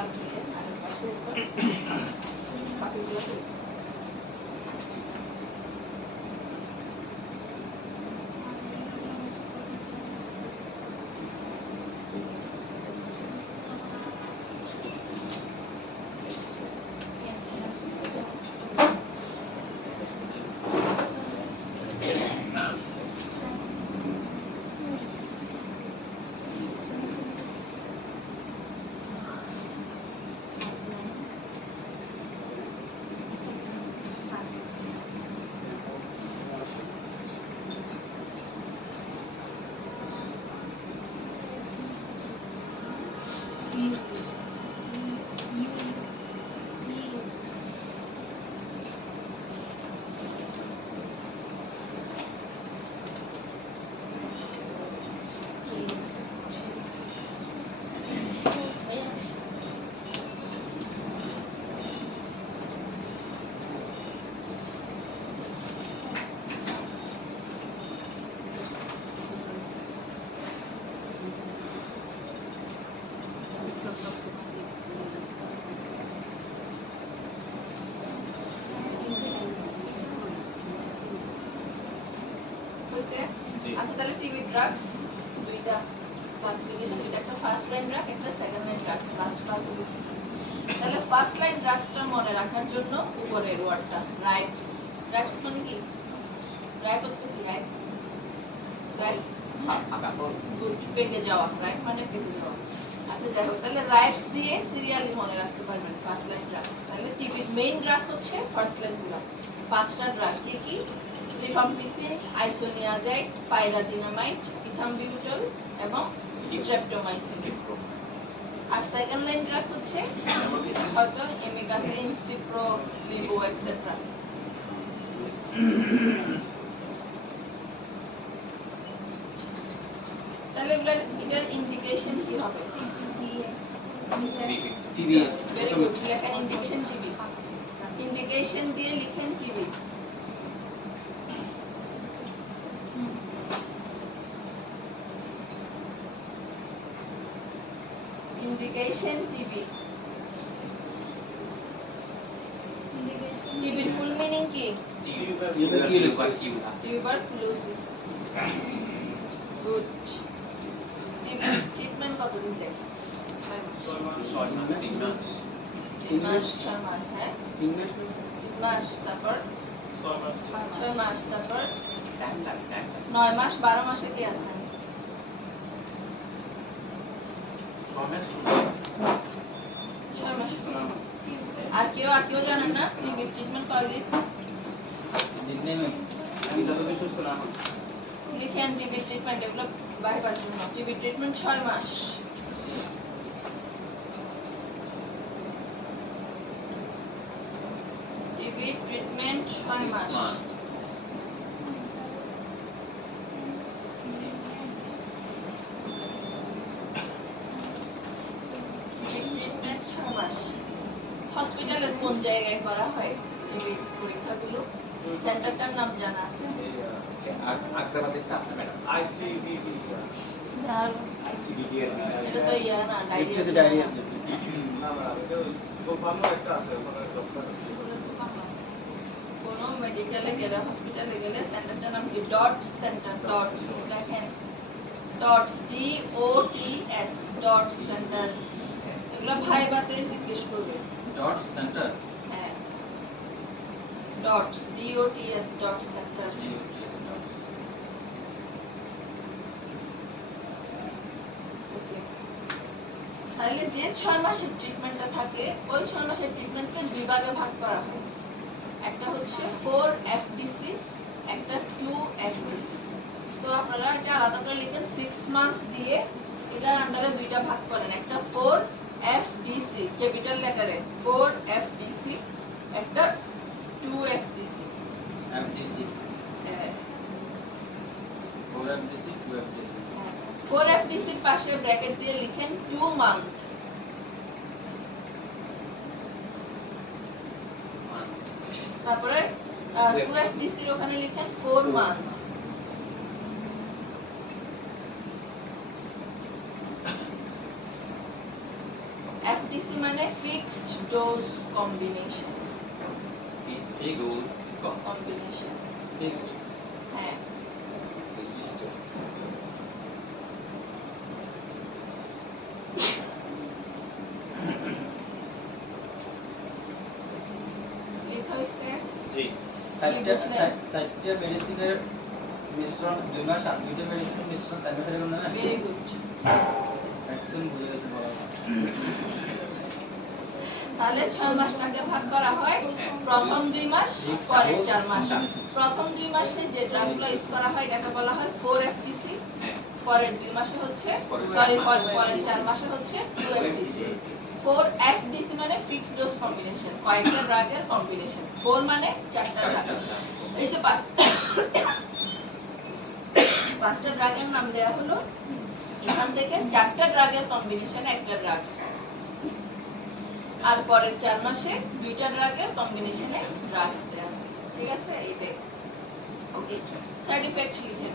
আর দিয়ে আরেক পাশে বাকিগুলো আচ্ছা তাহলে টিবি ড্রাগস দুইটা ক্লাসিফিকেশন দুইটা একটা ফার্স্ট লাইন ড্রাগ একটা সেকেন্ড লাইন ড্রাগস লাস্ট ক্লাসে বুঝছি তাহলে ফার্স্ট লাইন ড্রাগসটা মনে রাখার জন্য উপরের ওয়ার্ডটা রাইপস রাইপস মানে কি রাইপ অর্থ কি রাইপ রাইপ গুড পেকে যাওয়া রাইপ মানে পেকে যাওয়া আচ্ছা যাই হোক তাহলে রাইপস দিয়ে সিরিয়ালি মনে রাখতে পারবেন ফার্স্ট লাইন ড্রাগ তাহলে টিবির মেইন ড্রাগ হচ্ছে ফার্স্ট লাইন গুলো পাঁচটা ড্রাগ কি কি রিফাম্পিসিন আইসোনিয়াজাইড পাইরাজিনামাইড ইথামবিউটল এবং স্ট্রেপ্টোমাইসিন আর সেকেন্ড লাইন ড্রাগ হচ্ছে হয়তো এমিগাসিন সিপ্রো লিভো এটসেট্রা তাহলে এটার ইন্ডিকেশন কি হবে টিবি ভেরি গুড লেখেন ইন্ডিকেশন টিবি ইন্ডিকেশন দিয়ে লিখেন টিবি ইন্ডিকেশন টিবি টিবির ফুল মিনিং কি টিউবারকুলোসিস গুড টিবি ট্রিটমেন্ট কতদিন দেয় 3 মাস 6 মাস হ্যাঁ 3 মাস তারপর 6 মাস তারপর 9 মাস 12 মাসে কি আছেন 6 মাস আর কেউ জানেন না টিবি ট্রিটমেন্ট কয়দিন লিখেন টিবি ট্রিটমেন্ট ডেভেলপ বাইবার জন্য টিবি ট্রিটমেন্ট 6 মাস টিবি ট্রিটমেন্ট 6 মাস হসপিটালের কোন জায়গায় করা হয় টিবি পরীক্ষাগুলো সেন্টারটার নাম জানা আছে আগ্রাবাদের কাছে ম্যাডাম আইসিবিডি আর আইসিবিডি এটা তো ইয়া না ডায়রিয়া ডায়রিয়া না ম্যাডাম এটা গোপালও একটা আছে ওখানে ডক্টর কোনো মেডিকেলে গেলে হসপিটালে গেলে সেন্টারটার নাম কি ডট সেন্টার ডটস লেখেন ডটস ডি ও টি এস ডট সেন্টার এগুলো ভাইবাতে জিজ্ঞেস করবে ডট সেন্টার হ্যাঁ ডটস ডি ও টি এস ডট সেন্টার তাহলে যে 6 মাসের ট্রিটমেন্টটা থাকে ওই 6 মাসের ট্রিটমেন্টকে দুই ভাগে ভাগ করা হয় একটা হচ্ছে 4 এফডিসি একটা 2 এফডিসি তো আপনারা এটা আলাদা করে লিখেন 6 মান্থ দিয়ে এটার আন্ডারে দুইটা ভাগ করেন একটা 4 এফডিসি ক্যাপিটাল লেটারে 4 এফডিসি একটা 2 এফডিসি এফডিসি 4 এফডিসি 2 এফডিসি 4 এফডিসির পাশে ব্র্যাকেট দিয়ে লিখেন 2 মান্থ তারপরে 2 এফডিসির ওখানে লিখেন 4 মান্থ এফডিসি মানে fixed dose combination. Combination fixed হ্যাঁ লেখা হয়েছে জি সাইটটা মেডিসিনের মিশ্রণ 2 মাস আর 2টা মেডিসিনের মিশ্রণ সাইমেট্রিক না ভেরি গুড। একদম বুঝে গেছে বলা তাহলে 6 মাস টাকে ভাগ করা হয় প্রথম 2 মাস পরের 4 মাস। প্রথম 2 মাসে যে ড্রাগগুলো ইউজ করা হয় এটাকে বলা হয় 4FTC, হ্যাঁ পরের 2 মাসে হচ্ছে পরের 4 মাসে হচ্ছে 2FTC। 4FDC মানে ফিক্সড ডোজ কম্বিনেশন, কয়েকটা ড্রাগের কম্বিনেশন। 4 মানে 4টা ড্রাগ। এই যে পাঁচটা ড্রাগের নাম দেয়া হলো, এখান থেকে 4টা ড্রাগের কম্বিনেশন একটা ড্রাগ, আর পরের 4 মাসে 2টা ড্রাগের কম্বিনেশনে ড্রাগস দেয়া। ঠিক আছে, এইটাই। ওকে, সাইড ইফেক্ট লিখে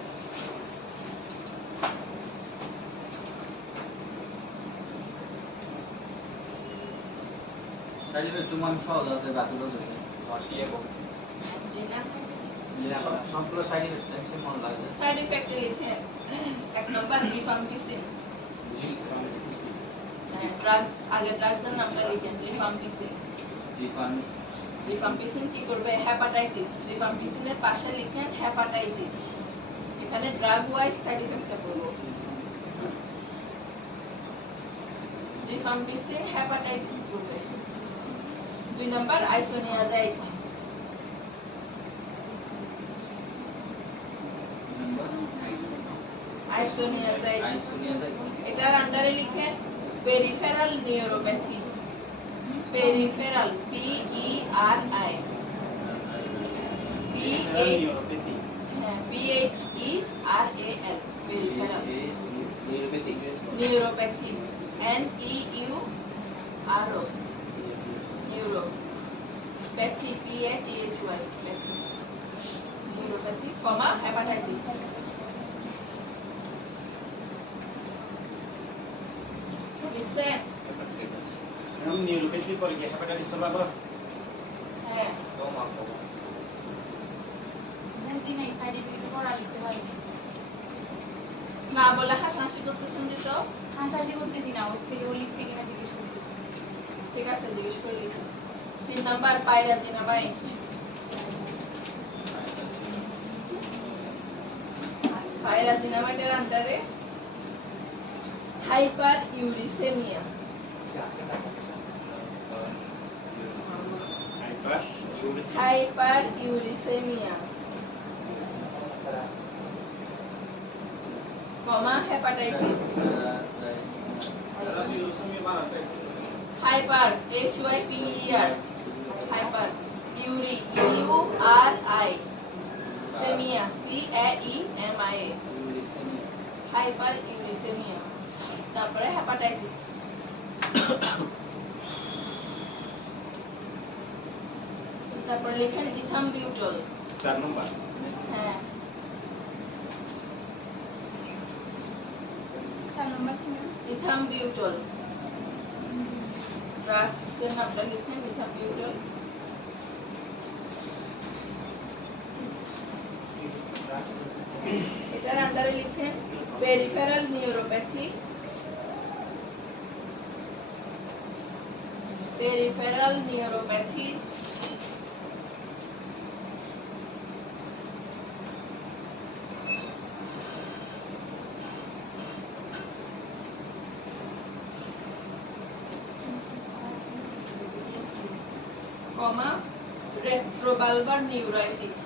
তাহলে তোমার সহজ আছে বাকিগুলো দেখে বসিয়ে বল জি না। সবগুলো সাইড ইফেক্ট সেম মন লাগে সাইড ইফেক্ট লিখে 1 নাম্বার রিফাম্পিসিন। জি ড্রাগস আগে ড্রাগসের নামটা লিখেন, রিফাম্পিসিন। রিফাম্পিসিন কি করবে? হেপাটাইটিস। রিফাম্পিসিনের পাশে লিখেন হেপাটাইটিস। এখানে ড্রাগ ওয়াইজ সাইড ইফেক্টটা করব। রিফাম্পিসিন হেপাটাইটিস করবে। 2 নাম্বার আইসোনিয়াজাইড। আইসোনিয়াজাইড এটার আন্ডারে লিখেন peripheral neuropathy. Peripheral PERI PHERAL peripheral neuropathy NEURO neuro pathy PATHY pathy neuropathy comma hepatitis. লিখছে? हम न्यूरोपैथी पर ये हेपेटाइटिस सब पर হ্যাঁ तो माफ करो জি নাই সাইড ইফেক্ট পড়া লিখতে হয়। না বলে হাসাহাসি করতেছেন যে তো। হাসাহাসি করতেছি না, ওর থেকে ও লিখছে কিনা জিজ্ঞেস করতেছি। ঠিক আছে, জিজ্ঞেস করে লিখুন। 3 নাম্বার পাইরাজিনামাইড। পাইরাজিনামাইডের আন্ডারে hyperuricaemia. Hyperuricaemia comma hepatitis. Hyper HYPER hyper uri URI caemia CAEMIA hyperuricaemia. তারপরে হেপাটাইটিস। তারপর লিখেন ইথামবিউটল। 4 नंबर হ্যাঁ 4 নম্বর কি? ইথামবিউটল। ড্রাগস এর নামটা লিখেন ইথামবিউটল। এটার আন্ডারে লিখেন peripheral neuropathy. Peripheral neuropathy comma retrobulbar neuritis.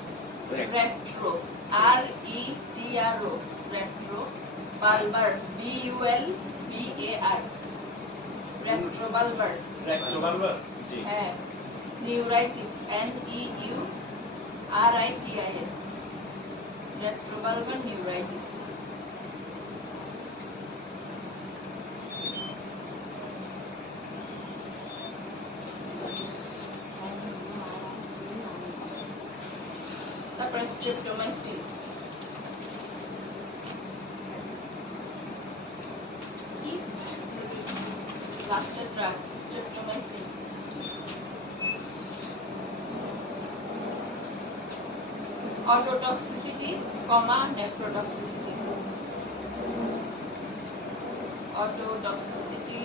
Retro RETRO retro bulbar BULBAR retrobulbar retrobulbar जी হ্যাঁ নিউরাইটিস NEURITIS রেট্রোবালবার নিউরাইটিস। তারপর স্ট্রেপ্টোমাইসিন। কি? লাস্টের drug streptomycin. Ototoxicity, nephrotoxicity. Ototoxicity,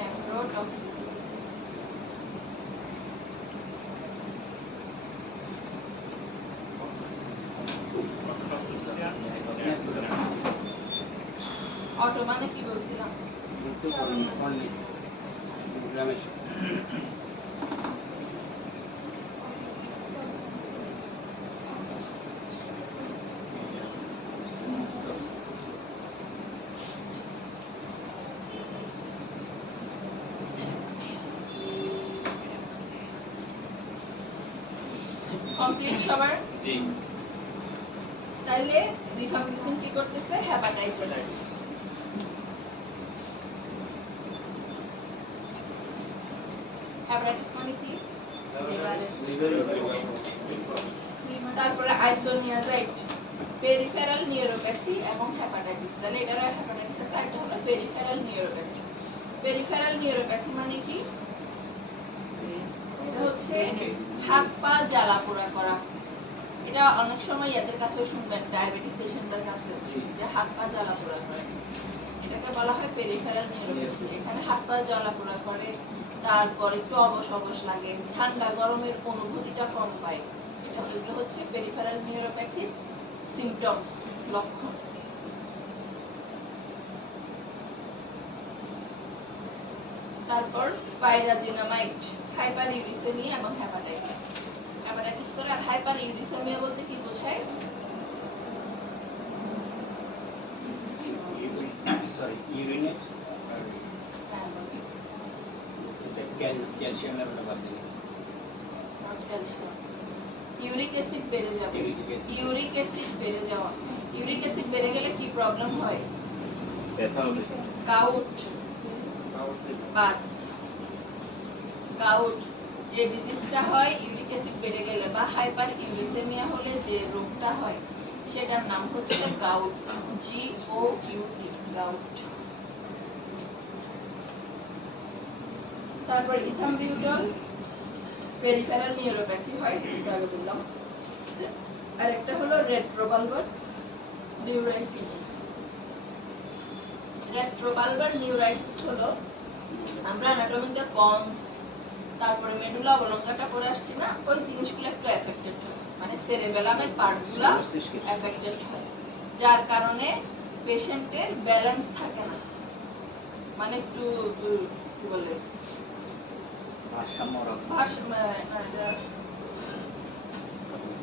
nephrotoxicity. Oto মানে কি বলছিলাম? কমপ্লিট সবার? জি। তাইলে রিফাম্পিসিন কি করতেছে? হেপাটাইটিস। হেপাটাইটিস মানে কি? তারপরে আইসোনিয়াজাইট, পেরিফেরাল নিউরোপ্যাথি এবং হেপাটাইটিস। তাহলে এটার হেপাটাইটিস আছে, এটা হলো পেরিফেরাল নিউরোপ্যাথি। পেরিফেরাল নিউরোপ্যাথি মানে কি? এটা হচ্ছে হাত পা জ্বালা পোড়া করা। এটা অনেক সময় এদের কাছে শুনবেন, ডায়াবেটিক পেশেন্টদের কাছে, যে হাত পা জ্বালা পোড়া করে। এটাকে বলা হয় পেরিফেরাল নিউরোপ্যাথি। এখানে হাত পা জ্বালা পোড়া করে, তারপর একটু অবশ অবশ লাগে, ঠান্ডা গরমের অনুভূতিটা কম পায়। এগুলো হচ্ছে পেরিফেরাল নিউরোপ্যাথির সিমটমস, লক্ষণ। তারপর পাইরাজিনামাইট, হাইপারইউরিসেমিয়া এবং হেপাটাইটিস। হেপাটাইটিস করে আর হাইপারইউরিসেমিয়া বলতে কি বোঝায়? সরি, ইউরিনে ক্যালসিয়াম লেভেলটা বাদ দিলে ইউরিক অ্যাসিড বেড়ে যাবে। Uric acid. ইউরিক অ্যাসিড বেড়ে যাওয়া। ইউরিক অ্যাসিড বেড়ে গেলে কি প্রবলেম হয়? ব্যথা হবে। গাউট, বাত, গাউট যে ডিজিজটা হয় ইউরিক অ্যাসিড বেড়ে গেলে, বা হাইপার ইউরিসেমিয়া হলে যে রোগটা হয় সেটার নাম হচ্ছে গাউট, GOUT, গাউট। তারপর ইথাম্বিউটল, পেরিফেরাল নিউরোপ্যাথি হয়, এটা আগে বললাম। আর একটা হলো রেট্রোবালবার নিউরাইটিস। রেট্রোবালবার নিউরাইটিস হলো, আমরা অ্যানাটমিতে পন্স, তারপরে মেডুলা অবলঙ্গাটা পড়ে আসছি না, ওই জিনিসগুলো একটু এফেক্টেড হয়, মানে সেরেবেলামের পার্টসগুলো এফেক্টেড হয়, যার কারণে পেশেন্টের ব্যালেন্স থাকে না, মানে একটু কি বলে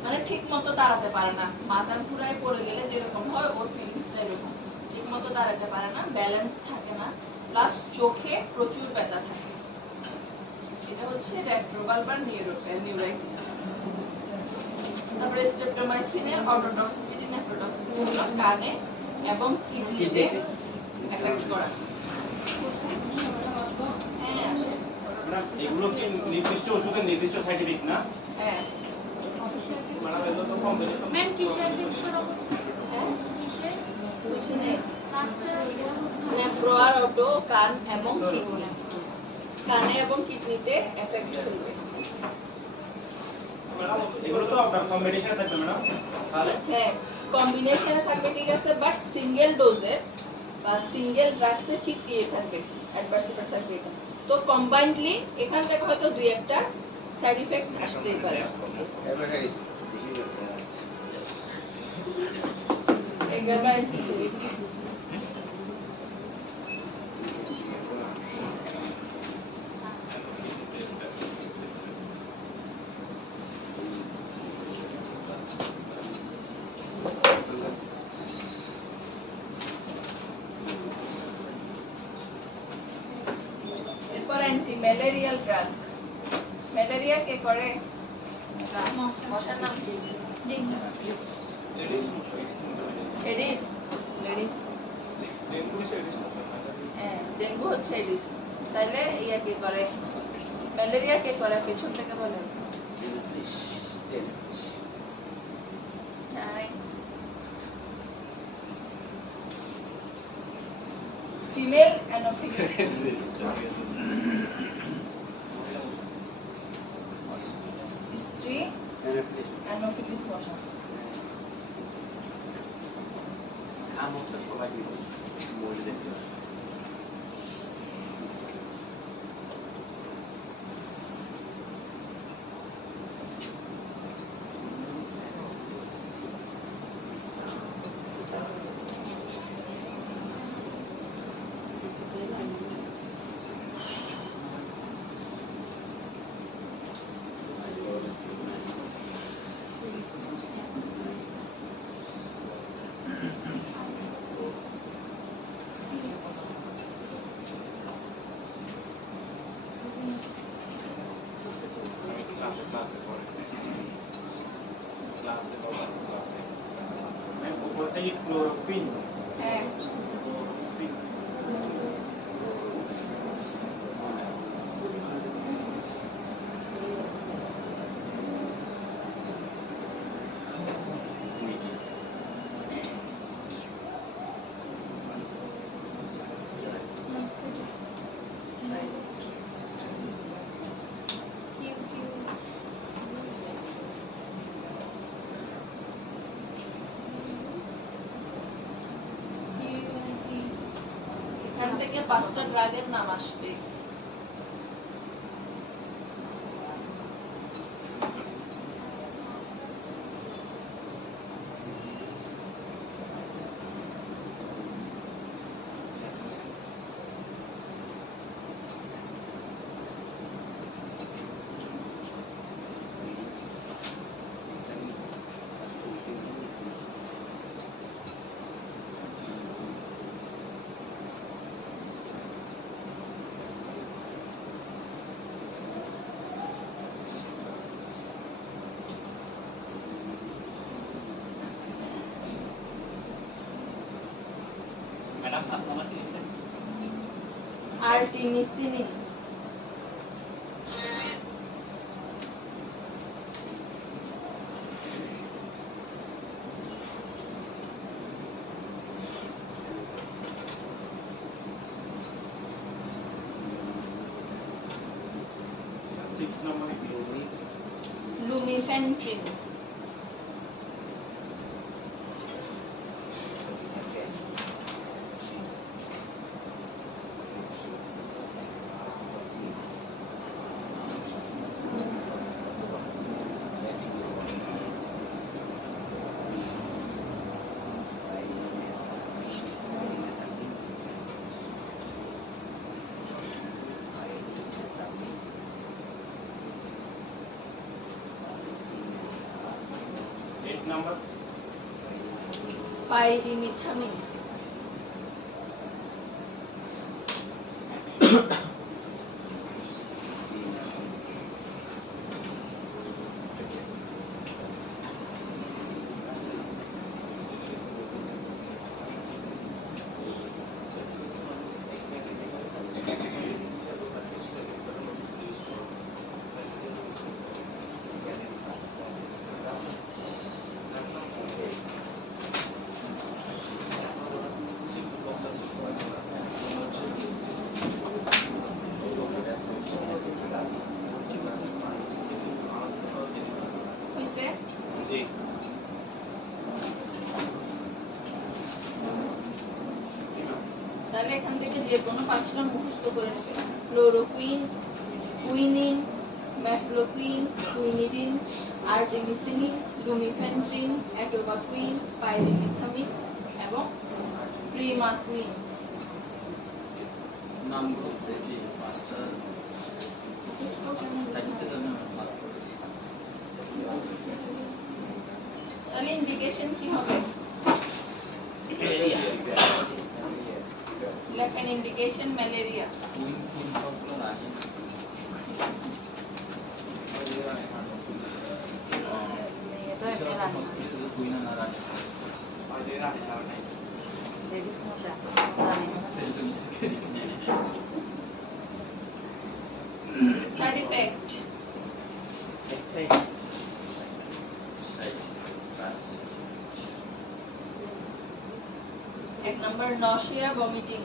মানে ঠিক মতো দাঁড়াতে পারে না, মাথা ঘুরায় পড়ে গেলে যেরকম হয় ওর ফিলিংসটা এরকম, ঠিক মতো দাঁড়াতে পারে না, ব্যালেন্স থাকে না, প্লাস চোখে প্রচুর ব্যথা থাকে। এটা হচ্ছে রেট্রোবালবার নিউরাইটিস। তারপরে স্ট্রেপ্টোমাইসিনের অটোটক্সিসিটি, নেফ্রোটক্সিসিটি হলো কানে এবং কিডনিতে এফেক্ট করা। হ্যাঁ আসে। এগুলো কি নির্দিষ্ট ওষুধের নির্দিষ্ট সাইড ইফেক্ট না? হ্যাঁ ম্যাডাম এগুলো তো কম্বিনেশন। ম্যাম কিসের দিক করা হচ্ছে? হ্যাঁ কিসের? বুঝছেন? লাস্টে যেটা হচ্ছে নেফ্রো আর অটো কান এবং কিডনি, কানে এবং কিডনিতে এফেক্ট ফেলবে। ম্যাডাম এগুলো তো আপনার কম্বিনেশনে থাকবে ম্যাডাম, তাহলে হ্যাঁ কম্বিনেশনে থাকবে ঠিক আছে, বাট সিঙ্গেল ডোজের বা সিঙ্গেল ড্রাগসে ঠিক ইয়ে থাকবে, অ্যাডভার্স ইফেক্ট থাকবে। এটা তো কম্বাইন্ডলি এখান থেকে হয়তো দুই একটা সাইড ইফেক্ট আসতেই পারে। এরপর অ্যান্টি ম্যালেরিয়াল ড্রাগ। ম্যালেরিয়া কে করে? মশার নাম কি? এডিস। হ্যাঁ ডেঙ্গু হচ্ছে এডিস। তাহলে ইয়া কে করে? ম্যালেরিয়া কে করে? পেছন থেকে বলেন। ফিমেল অ্যানোফিলিস স্ত্রী অ্যানোফিলিস মশা খামোটা সবাই দিব বলে দেখতে আমি তো ক্লাসে পড়ে ক্লাসে উপরটা কি ক্লোরোকুইন হ্যাঁ এখান থেকে 5টা ড্রাগের নাম আসবে ম্যাডাম ফার্স্ট নাম্বার কি লিখছেন আর্টিমিসিনিন সিক্স নম্বর লুমিফেন্ট্রিন এইট নম্বর পাইরিমিথামিন হইছে জি তাহলে এখান থেকে যে কোনো 5টা মুখস্থ করে নেবে ক্লোরোকুইন কুইনিন ম্যাফ্লোকুইন কুইনিডিন আর্টেমিসিনিন লুমিফেন্ট্রিন অ্যাটোবাকুইন পাইরিমিথামিন এবং প্রিমাকুইন নামগুলো দেখি পাঁচটা চারটে জন্য তাহলে ইন্ডিকেশন কি হবে লেখেন ইন্ডিকেশন ম্যালেরিয়া কুইন কুইন সবগুলো রাখি কুইন না রাখি সাইড ইফেক্ট এক নম্বর nausea vomiting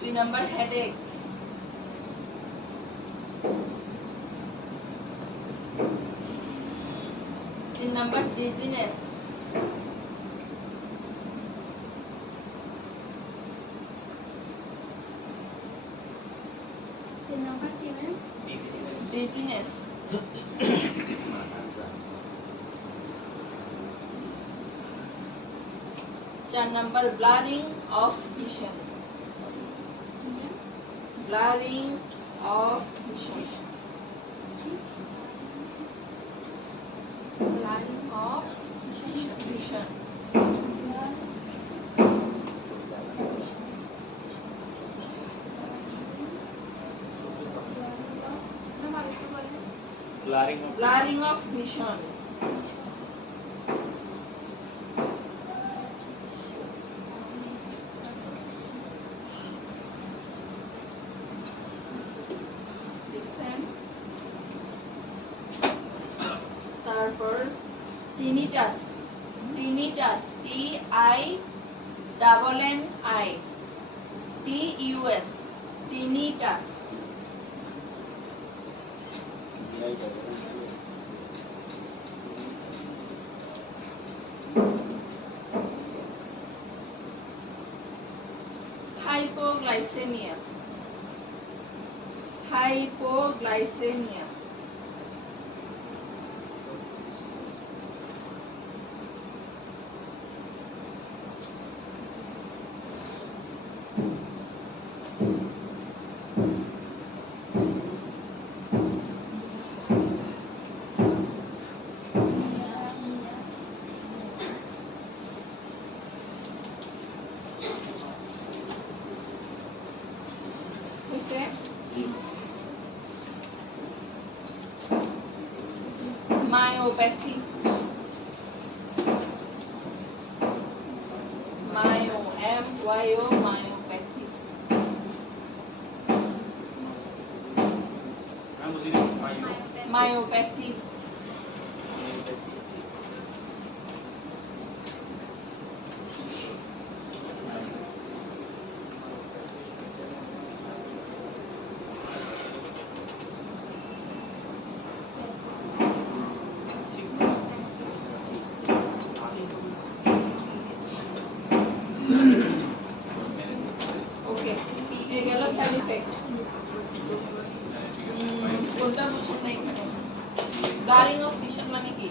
2 number headache, 3 number dizziness, 3 number কি ma'am? Dizziness, 4 number blurring of vision, blurring of vision, blurring of vision, ma'am আরেকটু বলেন। ব্লারিং অফ ভিশন, দেখছেন? তারপর tinnitus, tinnitus, TINNI TUS, tinnitus, hypoglycaemia, hypoglycaemia, হইছে? Myopathy, myo MYO myopathy, myopathy, okay, এই গেল side effect. কোনটা বুঝুন নাই এখানে? ব্লারিং অফ ভিশন মানে কি?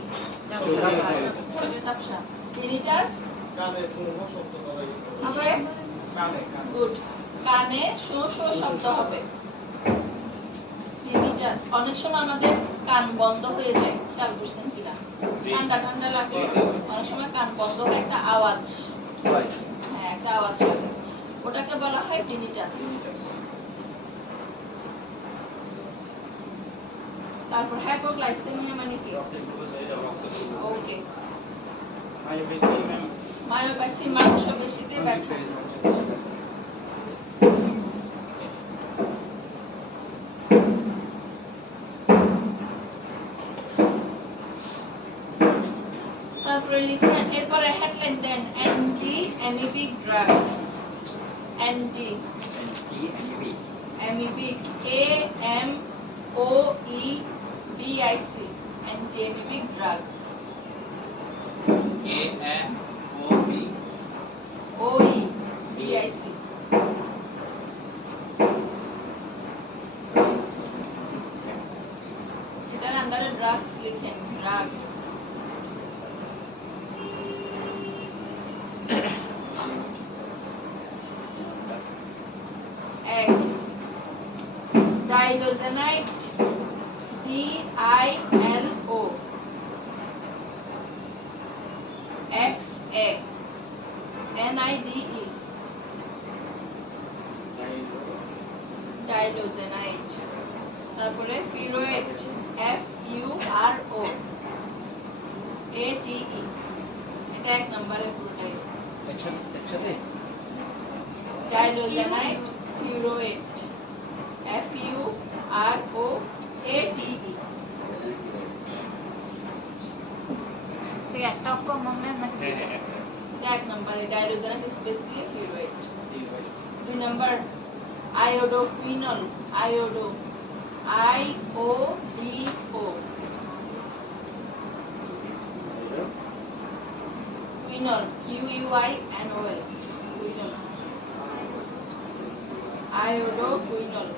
চোখে ঝাপসা। টিনিটাস, কানে কোনো শব্দ হবে কিসে? কানে গুড, কানে শো শো শব্দ হবে। টিনিটাস, অনেক সময় আমাদের কান বন্ধ হয়ে যায়, খেয়াল করছেন কিনা? ঠান্ডা ঠান্ডা লাগছে, অনেক সময় কান বন্ধ হয়ে একটা আওয়াজ, হ্যাঁ একটা আওয়াজ লাগে, ওটাকে বলা হয় টিনিটাস। তারপর হাইপোগ্লাইসেমিয়া মানে কি? ওকে, মায়োপ্যাথি মাংস পেশিতে ব্যথা। তারপরে লিখেন, এরপরে হেডলাইন দেন anti amoebic drug, anti amoebic, AMOEBIC, anti amoebic drug, OEBIC। এটার আন্ডারে ড্রাগস লিখেন, ড্রাগস। এক, ডাইলোজেনাইট, DILO, XA, NIDE, ডাইলোজেনাইট। তারপরে ফিউরোয়েট, FURO ATE, এটা এক নম্বরে পুরোটাই। একসাথে ডাইলোজেনাইট, ফিউরোয়েট, FUROATE, একটা কম ম্যাম নাকি? এটা এক নম্বরে ডাইলোজেনাইট স্পেস দিয়ে ফিউরোয়েট। 2 number Iodoquinol, iodo, I-O-D-O, quinol, Q-U-I-N-O-L, quinol, iodoquinol.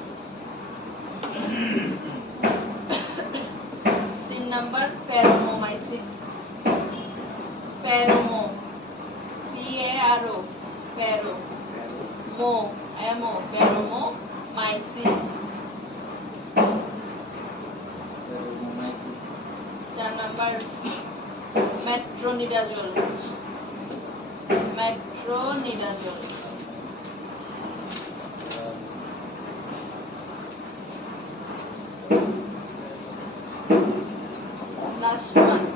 3 number paromomycin, paromo, P-A-R-O, paro, mo, M-O, paromomycin. 4 number metronidazole, metronidazole. Last one,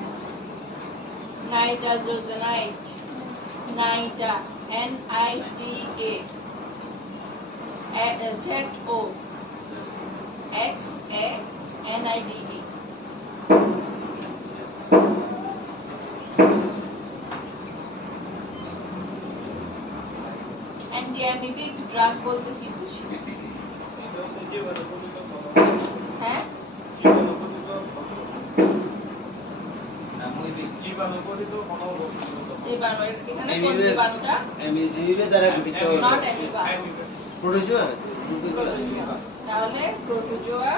nitazoxanide, Nita, N-I-T-A, Z-O-X-A-N-I-D-E. Antiamoebic drug বলতে কি বুঝি? এটা হচ্ছে জীবাণু প্রতিরোধক হ্যাঁ, জীবাণু প্রতিরোধক জীবাণু, এখানে কোন জীবাণুটা? অ্যামিবে দ্বারা গঠিত Not amoeba, প্রোটোজোয়া প্রোটোজোয়া। তাহলে প্রোটোজোয়া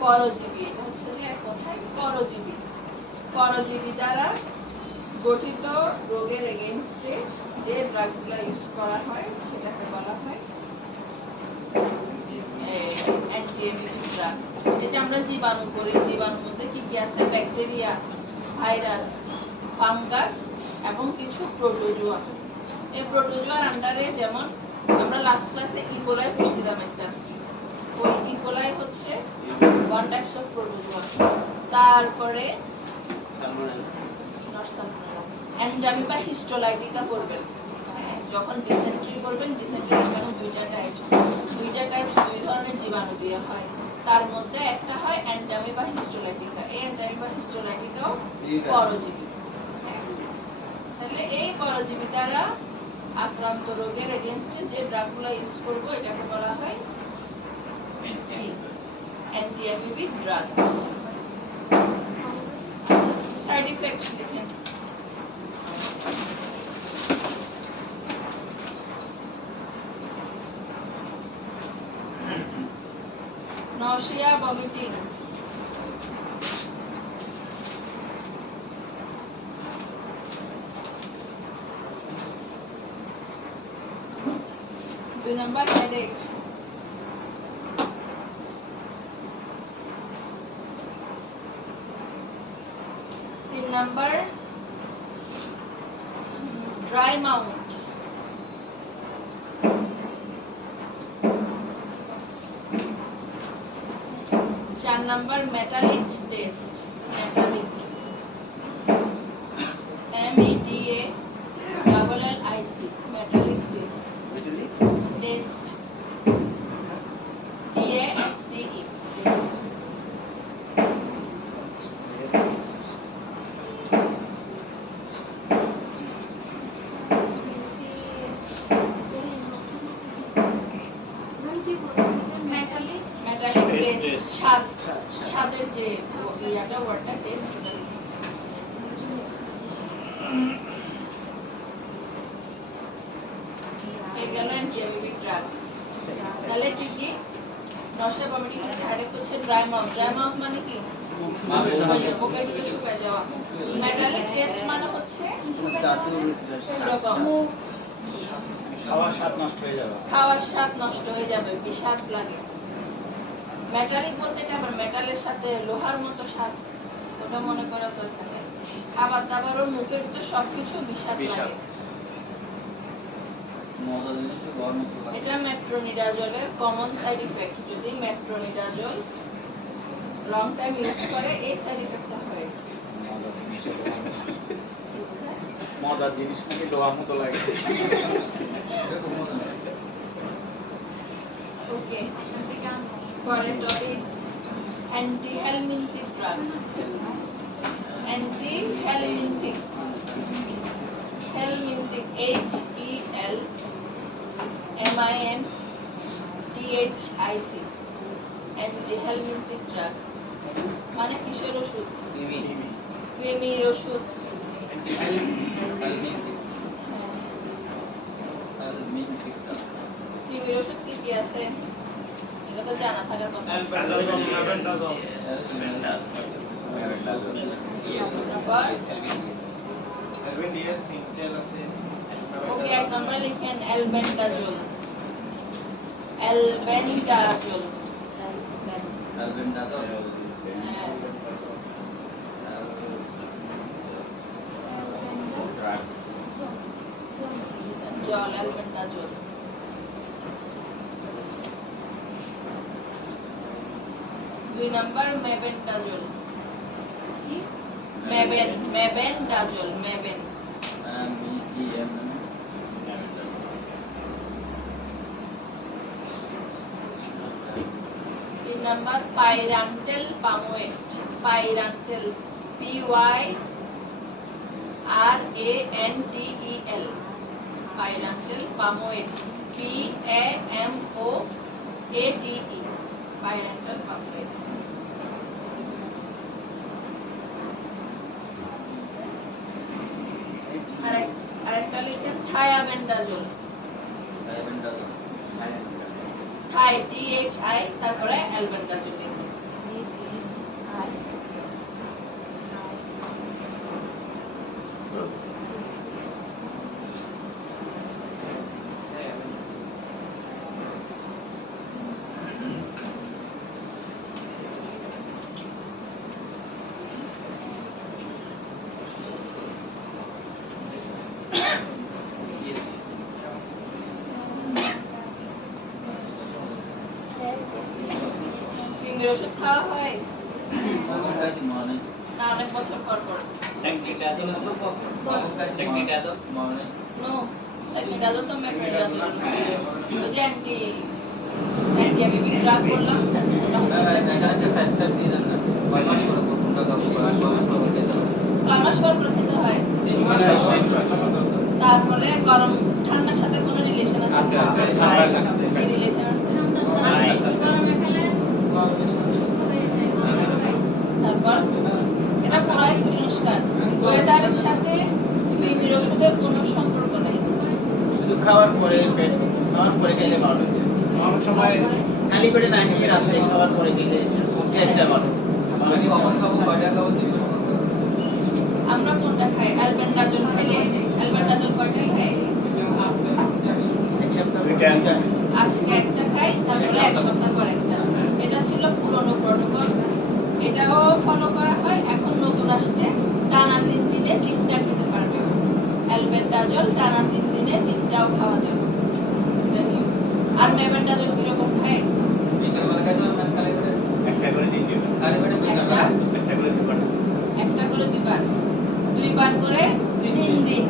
পরজীবী, এটা হচ্ছে যে এক কথায় পরজীবী। পরজীবী দ্বারা গঠিত রোগের এগেইনস্টে যে ড্রাগগুলো ইউজ করা হয় সেটাকে বলা হয় অ্যান্টিএমিটিক ড্রাগ। এই যে আমরা জীবাণু করি, জীবাণুর মধ্যে কি কি আছে? ব্যাকটেরিয়া, ভাইরাস, ফাঙ্গাস এবং কিছু প্রোটোজোয়া। এই প্রোটোজোয়ার আন্ডারে যেমন আমরা লাস্ট ক্লাসে ইকোলাই পড়ছিলাম একটা, ওই ইকোলাই হচ্ছে ওয়ান টাইপস অফ প্রোটোজোয়া। তারপরে অ্যান্ডামিবা হিস্টোলাইটিকা পড়বেন। হ্যাঁ, যখন ডিসেন্ট্রি করবেন, ডিসেন্ট্রি কেন দুইটা টাইপস, দুই ধরনের জীবাণু দেওয়া হয়। তার মধ্যে একটা হয় অ্যান্ডামিবা হিস্টোলাইটিকা। এই অ্যান্ডামিবা হিস্টোলাইটিকাও পরজীবী। হ্যাঁ, তাহলে এই পরজীবী দ্বারা আক্রান্ত রোগের এগেইনস্টে যে ড্রাগগুলো ইউজ করব এটাকে বলা হয় অ্যান্টিঅ্যামিবিক ড্রাগস। আচ্ছা, সাইড ইফেক্ট দেখেন। nausea, vomiting, দুই নাম্বার হেডেক, তিন নাম্বার ড্রাই মাউথ, চার number metallic test, metallic, MEDALLIC, metallic test, test, TASTE, test. Metallic metallic Taste, test, taste. স্বাদ, স্বাদের যে ইয়াটা ওয়ার্ডটা টেস্ট ওটা লিখি। এই গেল অ্যান্টিঅ্যামিবিক ড্রাগস। তাহলে কি কি? নশা, ভমিটিং হচ্ছে, হেডেক হচ্ছে, ড্রাই মাউথ। ড্রাই মাউথ মানে কি? মুখের ভিতরে শুকায় যাওয়া। মেটালিক টেস্ট মানে হচ্ছে এরকম খাওয়ার স্বাদ নষ্ট হয়ে যাবে। খাওয়ার স্বাদ নষ্ট হয়ে যাবে, বিষাদ লাগে। মেটালিক বলতে কি আবার মেটালের সাথে লোহার মতো স্বাদ, ওটা মনে করা দরকার নেই। খাবার দাবারও মুখের ভিতর সবকিছু বিষাদ বিষাদ। লাগে। মজা জিনিস গরম লাগে। এটা মেট্রোনিডাজলের কমন সাইড ইফেক্ট। যদি মেট্রোনিডাজল লং টাইম ইউজ করে এই সাইড ইফেক্টটা হয়। মজার জিনিস নাকি লোহার মতো লাগে। ওকে, পরে topics antihelminthic drug. Antihelminthic, helminthic, HELMINTHIC, ANTHIC antihelminthic drug মানে কিসের ওষুধ? কৃমির ওষুধ। কৃমির ওষুধ কি কি আছে এটা তো জানা থাকার কথা। ওকে এক নম্বরে লিখেন অ্যালবেন্ডাজোল। অ্যালবেন্ডাজোল জল অ্যালবেন্ডাজোল। দুই নাম্বার মেবেন্ডাজোল। মেবেন্ডাজোল মেবেন। তিন number পাইরান্টেল pamoate. পাইরান্টেল PYRANTEL পাইরান্টেল pamoate PAMOATE পাইরান্টেল pamoate. আরেকটা লিখেন থায়াবেন্ডাজোল। থাই THI তারপরে অ্যালবেন্ডাজোল লিখুন। কৃমির ওষুধ খাওয়া হয় না অনেক বছর পর পর? নো সেকনিডাজোল তো মেবেন্ডাজোল। ওই যে অ্যান্টিঅ্যামিবিক ড্রাগ বললাম ওটা হচ্ছে সেকনিডাজোল। কয় মাস পর পর খেতে হয়? তারপরে গরম ঠান্ডার সাথে কোনো রিলেশন আছে? কি রিলেশন আছে? গরমে খেলে সুস্থ হয়ে যায়। তারপর এটা পুরাই কুসংস্কার। ওয়েদারের সাথে কৃমির ওষুধের কোনো সম্পর্ক নেই। শুধু খাওয়ার পরে খেলে ভালো। অনেক সময় খালি পেটে না খেয়ে রাতে খাওয়ার পরে খেলে একটা ভালো। আমরা কোনটা খাই? অ্যালবেন্ডাজোল খেলে অ্যালবেন্ডাজোল কয়টা খাই? এক সপ্তাহ আজকে একটা খাই তারপরে এক সপ্তাহ পর একটা। এটা ছিল পুরনো প্রটোকল, এটাও ফলো করা হয়। এখন নতুন আসছে টানা 3 দিনে 3টা খেতে পারবে। অ্যালবেন্ডাজোল টানা 3 দিনে 3টাও খাওয়া যাবে। এটা নিয়ম। আর মেবেন্ডাজোল কিরকম খায়? একটা করে দিন দিবেন। একটা করে দুইবার, 2বার করে 3 দিন,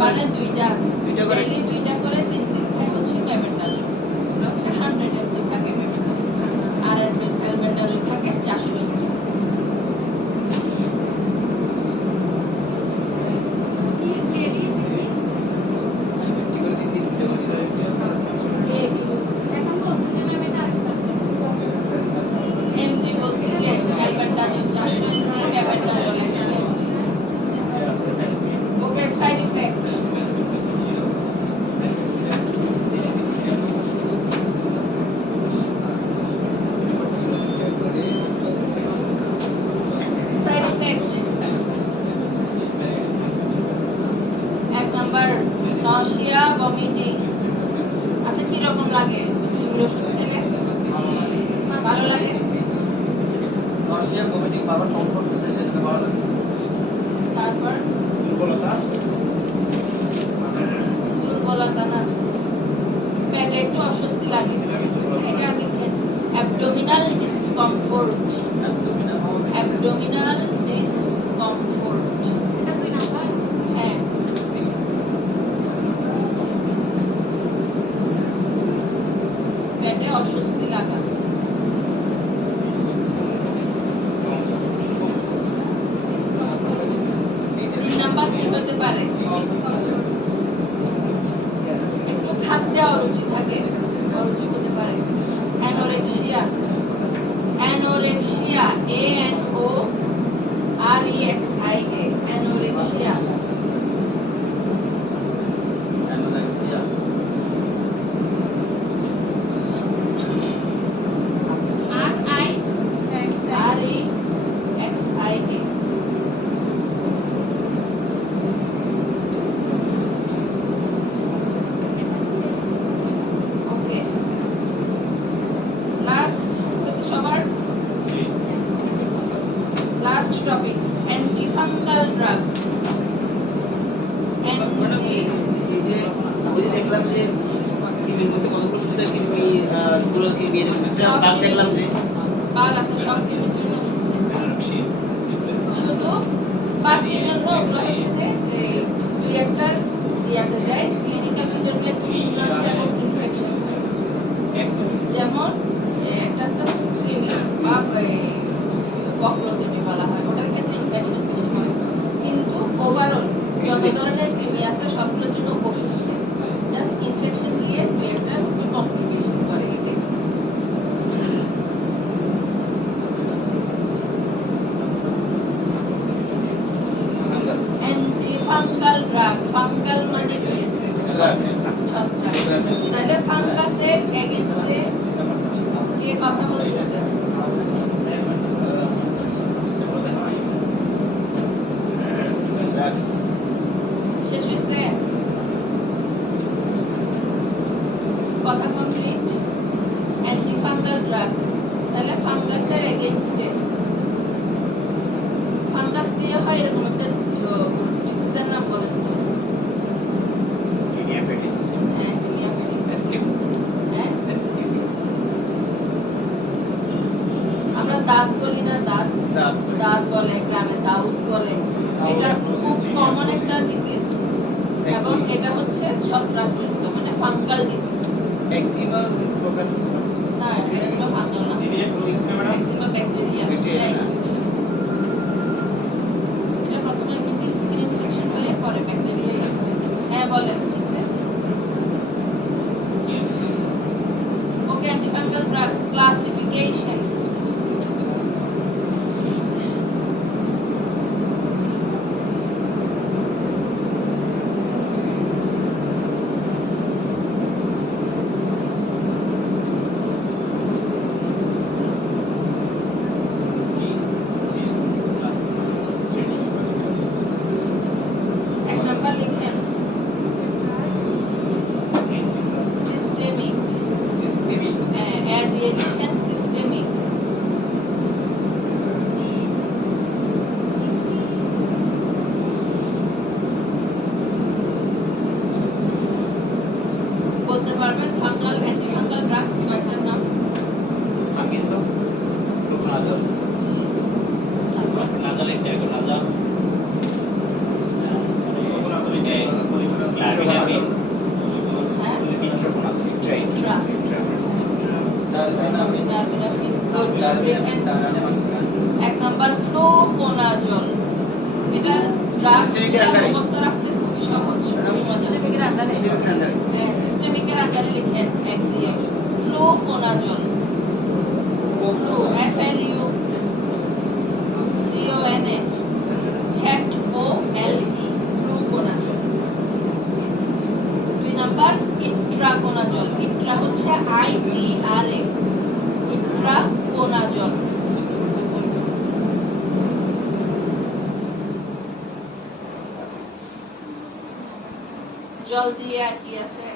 মানে 2টা করে ডেইলি 2টা করে 3 দিন খাই হচ্ছে মেবেন্ডাজোল। এটা হচ্ছে 100 mg থাকে মেবেন্ডাজোল, আর অ্যালবেন্ডাজোল থাকে 400 mg। কি ডেলি এখন বলছি যে ম্যাম এটা আরেকটা mg বলছি যে অ্যালবেন্ডাজোল 400 mg, মেবেন্ডাজোল 100 mg। ওকে, সাইড ইফেক্ট। সাইড ইফেক্ট এক নাম্বার নশিয়া, ভমিটিং। আচ্ছা কি রকম লাগে কৃমির ওষুধ খেলে? ভালো লাগে? তারপর দুর্বলতা না, পেটে একটু অস্বস্তি লাগে, এটা লিখেন অ্যাবডোমিনাল ডিসকমফোর্ট। অ্যাবডোমিনাল ডিসকমফোর্ট, এটা 2 নাম্বার। হ্যাঁ। পেটে অস্বস্তি লাগা। 3 নাম্বার কি হতে পারে? একটু খাদ্যে অরুচি থাকে, অরুচি হতে পারে। Anorexia, anorexia, ANOREXIA, anorexia. Anorexia, REXIA। ওকে, লাস্ট হচ্ছে সবার last topics, antifungal drug. Anti এই যে ওই যে দেখলাম যে কৃমির মধ্যে কতগুলো সুন্দর কৃমি, দুটো কৃমি এরকম একটা বাঘ দেখলাম যে বাঘ আছে, সব পুষ্টির মধ্যে শুধু বাকির জন্য ওগুলো হচ্ছে যে দুই একটা ইয়াতে যায়, ক্লিনিক্যাল ফিচারগুলো বিভিন্ন ইনফেকশন হয়। যেমন একটা আছে কৃমি বা বক্রকৃমি বলা হয়, ওটার ক্ষেত্রে ইনফেকশন বেশি হয়। কিন্তু ওভারঅল যত ধরনের কৃমি আছে সবগুলোর জন্য ওষুধ সেম, জাস্ট ইনফেকশন দিয়ে দুই একটা কমপ্লিকেশন করে এতে। অ্যান্টিফাঙ্গাল ড্রাগ, ফাঙ্গাল মানে কি? ছত্রাক। তাহলে ফাঙ্গাসের এগেইনস্টে কে কথা বলতেছে? শেষ হয়েছে? কথা কমপ্লিট। অ্যান্টিফাঙ্গাল ড্রাগ, তাহলে ফাঙ্গাসের এগেইনস্টে। ফাঙ্গাস দিয়ে হয় এরকম একটা ডিজিজের নাম বলেন তো? হ্যাঁ, টিনিয়া পেডিস। হ্যাঁ, আমরা দাঁত বলি না, দাঁত দাঁত বলে, গ্রামে দাউদ বলে। এটা খুব কমন একটা ডিজিজ এবং এটা হচ্ছে ছত্রাকজনিত, মানে ফাঙ্গাল ডিজিজ। একজিমা প্রকার না, এটা ফাঙ্গাল না, একজিমা ব্যাকটেরিয়া ইনফেকশন। এটা প্রথমে এমনি স্কিন ইনফেকশন হয়ে পরে ব্যাকটেরিয়া। হ্যাঁ বলেন কিসে? ওকে, অ্যান্টিফাঙ্গাল ড্রাগ ক্লাসিফিকেশন। এক নাম্বার লিখেন সিস্টেমিক। সিস্টেমিক হ্যাঁ, দিয়ে লিখেন সিস্টেমিক। বলতে পারবেন ফাঙ্গাল অ্যান্টিফাঙ্গাল ড্রাগস কয়টার নাম? হ্যাঁ, ডারবিনাফিন। লিখেন এক নাম্বার ফ্লোকোনাজল। এটা ড্রাগস মুখস্থ রাখতে খুবই সহজ। সিস্টেমিকের আন্ডারে, হ্যাঁ, সিস্টেমিকের আন্ডারে লিখেন এক দিয়ে fluconazole. Flu, FLU CONA ZOLE, fluconazole. দুই নাম্বার ইট্রাকোনাজল। ইট্রা হচ্ছে ITRA, ইট্রাকোনাজল। জল দিয়ে আর কি আছে?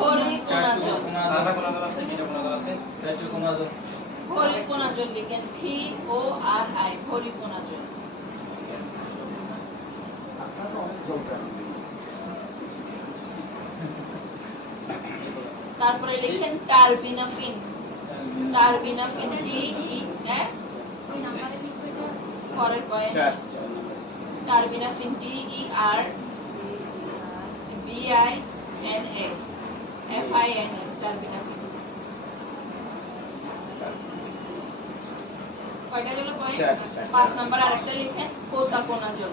ভলিকোনাজল। ভলিকোনাজল লিখেন VORI, ভলিকোনাজল। তারপরে লিখেন টারবিনাফিন। টারবিনাফিন DE, হ্যাঁ ওই নাম্বারে লিখবে এটা। পরের point terbinafine DER BINA FINA, terbinafine. কয়টা গেল পয়েন্ট? 5 নাম্বার আরেকটা লিখেন কোসাকোনাজল।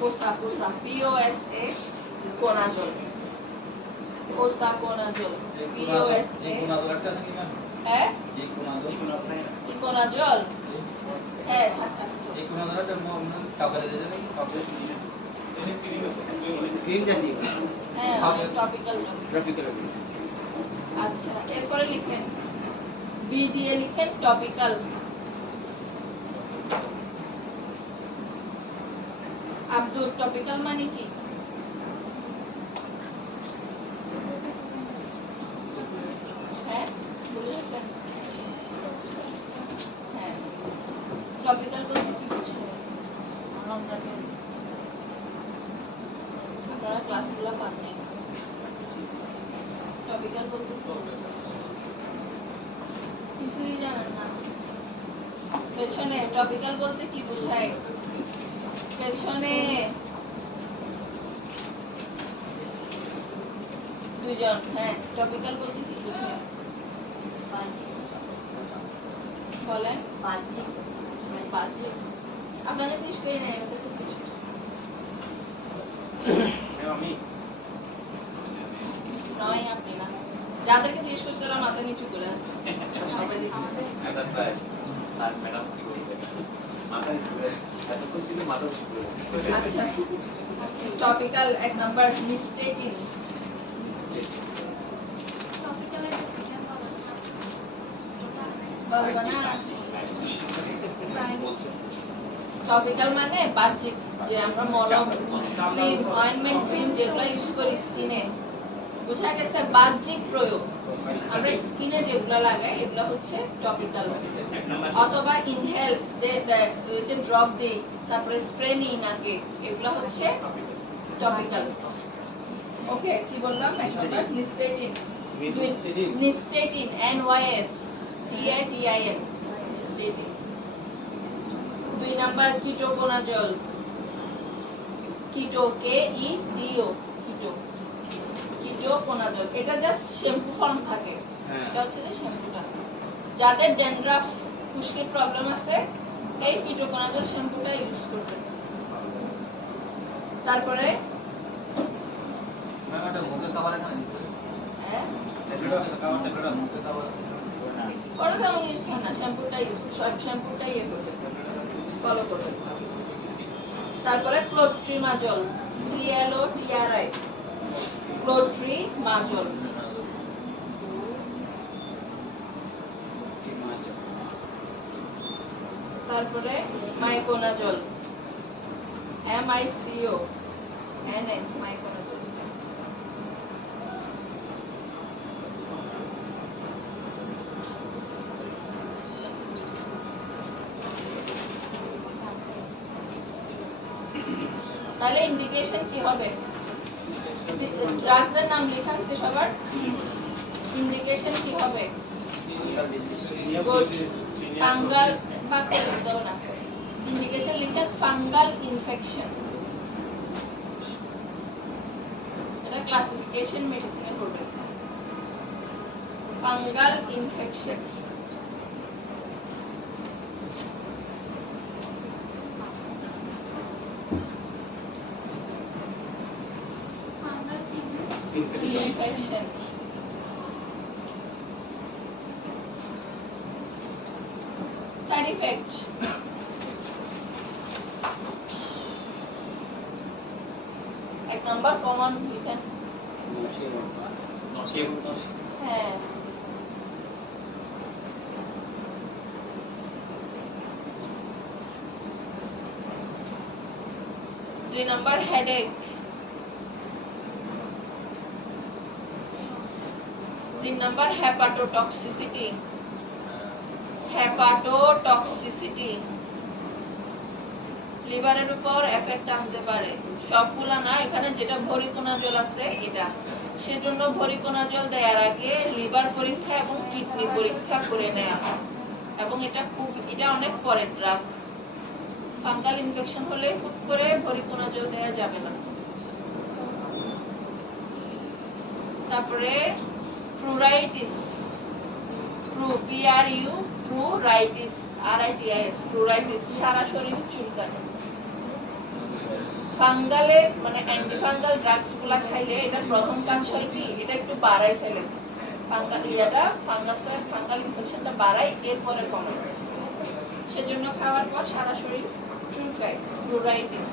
কোসা POSA কোনাজল কোসা কোনাজল POSA এই কোনাজল একটা আছে কি ম্যাম? হ্যাঁ এই কোনাজল কোনাজল হ্যাঁ আছে তো। এই কোনাজলটা কাগজে দিয়ে দেবেন কাগজে ক্রিম জাতীয় হ্যাঁ টপিক্যাল ট্রপিক্যাল আচ্ছা এরপরে লিখেন বি দিয়ে লিখেন টপিক্যাল আব্দুল টপিক্যাল মানে কি হ্যাঁ বুঝেছেন হ্যাঁ টপিক্যাল বলতে কি বোঝায় আপনারা ক্লাসগুলো পাননি টপিক্যাল বলতে কিছুই জানেন না পেছনে টপিক্যাল বলতে কি বোঝায় পেছনে দুজন হ্যাঁ টপিক্যাল বলতে কি বোঝায় বলেন বাহ্যিক আপনাদের জিজ্ঞেস করি না এটা তো জিজ্ঞেস করছি নয় আপনি না যাদেরকে জিজ্ঞেস করছে ওরা মাথা নিচু করে আছে সবাই দেখতেছে আচ্ছা টপিক্যাল এক নাম্বার মিস্টেকিং বলবো না টপিক্যাল মানে বাহ্যিক যে আমরা মলম ক্রিম অয়েন্টমেন্ট ক্রিম যেগুলো ইউজ করি স্কিনে বুঝা গেছে বাহ্যিক প্রয়োগ আমরা স্কিনে যেগুলো লাগাই এগুলো হচ্ছে টপিক্যাল অথবা ইনহেল যে ড্রপ দেই তারপরে স্প্রে নিই নাকে এগুলো হচ্ছে টপিক্যাল ওকে কি বললাম এক নাম্বার নিস্টেটিন নিস্টেটিন NYS TITIN নিস্টেটিন দুই নাম্বার কিটোকোনাজল কিটো KETO কিটো কিটোকোনাজল এটা জাস্ট শ্যাম্পু ফর্ম থাকে এটা হচ্ছে যে শ্যাম্পুটা যাদের ড্যান্ড্রাফ খুশকির প্রবলেম আছে এই কিটোকোনাজল শ্যাম্পুটা ইউজ করবেন তারপরে ম্যাম এটা মুখে কভার এখানে দিতে হ্যাঁ মুখে কভার ওটা তেমন ইউজ হয় না শ্যাম্পুটা ইউজ সব শ্যাম্পুটা ইয়ে করবেন ফলো করবেন তারপরে ক্লোট্রিমাজল CLOTRI ক্লোট্রিমাজল তারপরে মাইকোনাজল MICO NA মাইকোনাজল তাহলে ইন্ডিকেশন কি হবে ড্রাগসের নাম লেখা হয়েছে সবার ইন্ডিকেশন কি হবে ফাঙ্গাল বাক্য বলতে হবে না ইন্ডিকেশন লিখেন ফাঙ্গাল ইনফেকশন এটা ক্লাসিফিকেশন মেডিসিনে করবেন fungal infection infection side effect এক নাম্বার কমন লিখেন হ্যাঁ দুই নাম্বার হেডেক তিন নাম্বার হেপাটোটক্সিসিটি লিভারের উপর এফেক্ট আনতে পারে সবগুলা না এখানে যেটা ভরিকোনাজল আছে এটা সেজন্য ভরিকোনাজল দেওয়ার আগে লিভার পরীক্ষা এবং কিডনি পরীক্ষা করে নেওয়া হয় এবং এটা অনেক পরের ড্রাগ ফাঙ্গাল ইনফেকশন হলে হুট করে ভরিকোনাজল দেওয়া যাবে না তারপরে প্লুরাইটিস প্লুরাইটিস RITIS সারা শরীরে চুলকানি ফাঙ্গালে মানে অ্যান্টিফাঙ্গাল ড্রাগস গুলা খাইলে এটা প্রথম কাজ হয় কি এটা একটু বাড়াই ফেলে ফাঙ্গাল ইয়াটা ফাঙ্গাল ইনফেকশনটা বাড়ায় এরপরে কমে ঠিক আছে? সেজন্য খাওয়ার পর সারা শরীর চুলকায় প্লুরাইটিস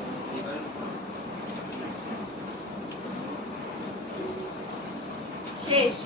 শেষ